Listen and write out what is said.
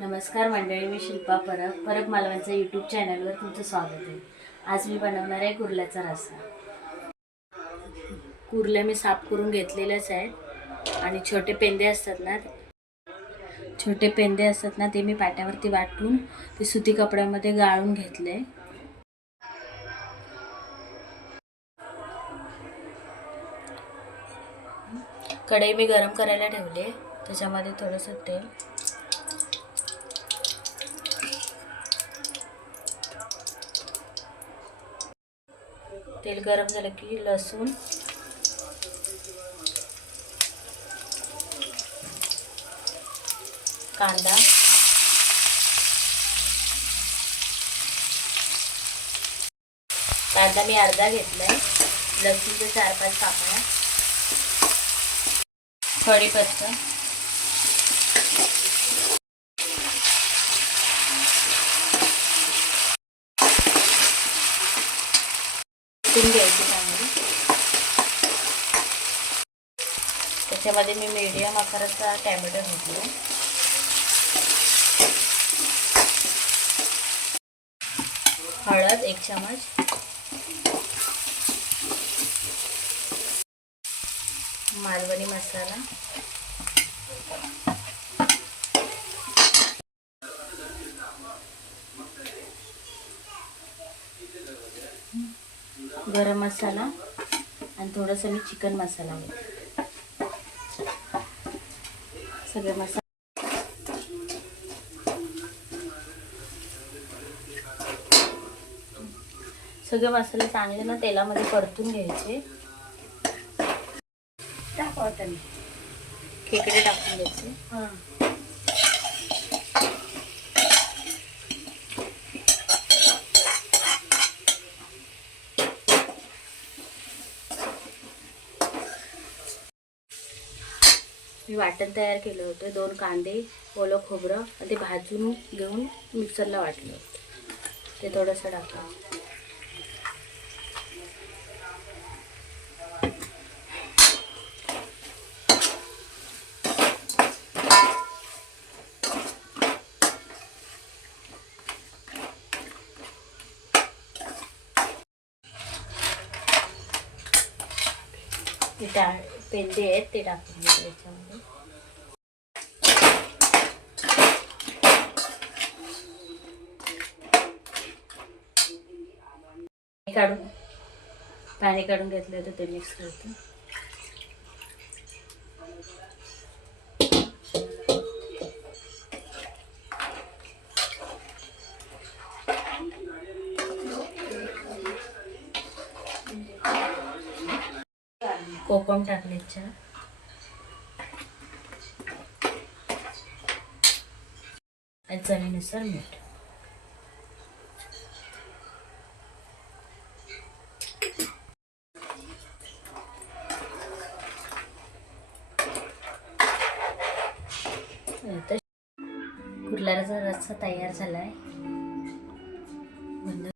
नमस्कार मंडळी, मी शिल्पा परब मालवणच्या यूट्यूब चॅनलवर तुमचं स्वागत आहे। आज मी बनवणार आहे कुर्ल्याचा रस्सा। कुर्ले मी साफ करून घेतलेलेच आहेत आणि छोटे पेंदे असतात ना, ते मी पाट्यावरती वाटून ते सुती कपड्यामध्ये गाळून घेतले। कढई मी गरम करायला ठेवले, त्याच्यामध्ये थोडंसं तेल, तेल गरम झालं की लसूण, कांदा, मी अर्धा घेतलाय, लसूणचे 4-5 पाकळ्या, कढीपत्ता, घ्यायची चांगली। त्याच्यामध्ये मी मीडियम आकाराचा टॅमॅटो घेतला, हळद 1 चमच, मालवणी मसाला, गरम मसाला आणि थोडंसं मी चिकन मसाला घेतला। सगळे मसाले चांगले ना तेलामध्ये परतून घ्यायचे। खेकडे टाकून घ्यायचे। मी वाटण तयार केलं होतं, 2 कांदे, ओलं खोबरं आणि ते भाजून घेऊन मिक्सरला वाटलं होतं, ते थोडंसं टाकलं। पेंदे आहेत ते टाकून घेतले याच्यामध्ये। पाणी काढून घेतलं होतं, ते मिक्स करतो। कोकम टाकले 4 आणि चवीनुसार मीठ। कुर्ल्याचा रस्सा तयार झालाय।